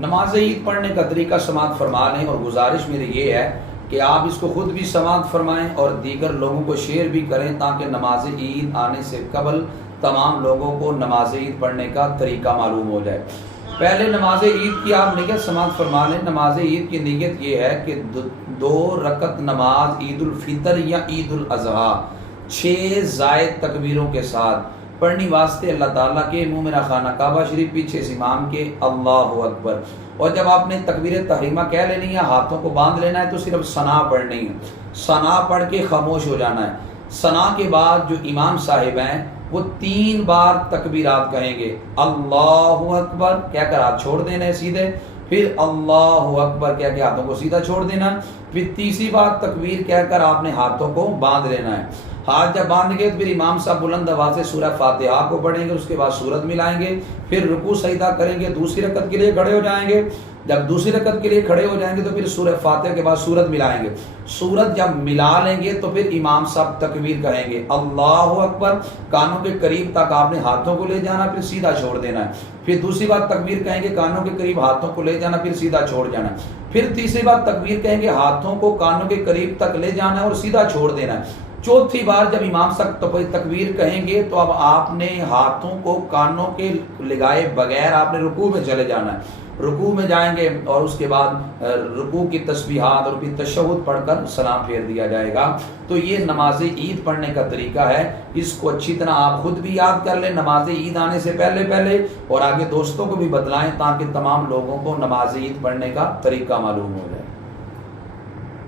نماز عید پڑھنے کا طریقہ سماعت فرما لیں، اور گزارش میری یہ ہے کہ آپ اس کو خود بھی سماعت فرمائیں اور دیگر لوگوں کو شیئر بھی کریں، تاکہ نماز عید آنے سے قبل تمام لوگوں کو نماز عید پڑھنے کا طریقہ معلوم ہو جائے۔ پہلے نماز عید کی آپ نیت سماعت فرما لیں۔ نماز عید کی نیت یہ ہے کہ 2 رکعت نماز عید الفطر یا عید الاضحیٰ 6 زائد تکبیروں کے ساتھ پڑھنی واسطے اللہ تعالیٰ کے منہ میں خانہ کعبہ شریف پیچھے اس امام کے اللہ اکبر۔ اور جب آپ نے تکبیر تحریمہ کہہ لینی ہے، ہاتھوں کو باندھ لینا ہے، تو صرف ثنا پڑھنی ہے، ثنا پڑھ کے خاموش ہو جانا ہے۔ ثنا کے بعد جو امام صاحب ہیں وہ 3 بار تکبیرات کہیں گے، اللہ اکبر کہہ کر ہاتھ چھوڑ دینا ہے سیدھے، پھر اللہ اکبر کہہ کے ہاتھوں کو سیدھا چھوڑ دینا ہے، پھر تیسری بار تکبیر کہہ کر آپ نے ہاتھوں کو باندھ لینا ہے۔ ہاتھ جب باندھ گئے تو پھر امام صاحب بلند آواز سے سورہ فاتحہ کو پڑھیں گے، اس کے بعد سورت ملائیں گے، پھر رکوع سجدہ کریں گے، دوسری رکعت کے لیے کھڑے ہو جائیں گے۔ جب دوسری رکعت کے لیے کھڑے ہو جائیں گے تو پھر سورہ فاتحہ کے بعد سورت ملائیں گے۔ سورت جب ملا لیں گے تو پھر امام صاحب تکبیر کہیں گے، اللہ اکبر، کانوں کے قریب تک آپ نے ہاتھوں کو لے جانا، پھر سیدھا چھوڑ دینا ہے۔ پھر دوسری بار تکبیر کہیں گے، کانوں کے قریب ہاتھوں کو لے جانا، پھر سیدھا چھوڑ جانا ہے۔ پھر تیسری بار تکبیر کہیں گے، ہاتھوں کو کانوں کے قریب تک لے جانا ہے اور سیدھا چھوڑ دینا ہے۔ چوتھی بار جب امام صاحب تکبیر کہیں گے تو اب آپ نے ہاتھوں کو کانوں کے لگائے بغیر آپ نے رکوع میں چلے جانا ہے۔ رکوع میں جائیں گے اور اس کے بعد رکوع کی تسبیحات اور پھر تشہد پڑھ کر سلام پھیر دیا جائے گا۔ تو یہ نماز عید پڑھنے کا طریقہ ہے۔ اس کو اچھی طرح آپ خود بھی یاد کر لیں نماز عید آنے سے پہلے اور آگے دوستوں کو بھی بتلائیں، تاکہ تمام لوگوں کو نماز عید پڑھنے کا طریقہ معلوم ہو جائے۔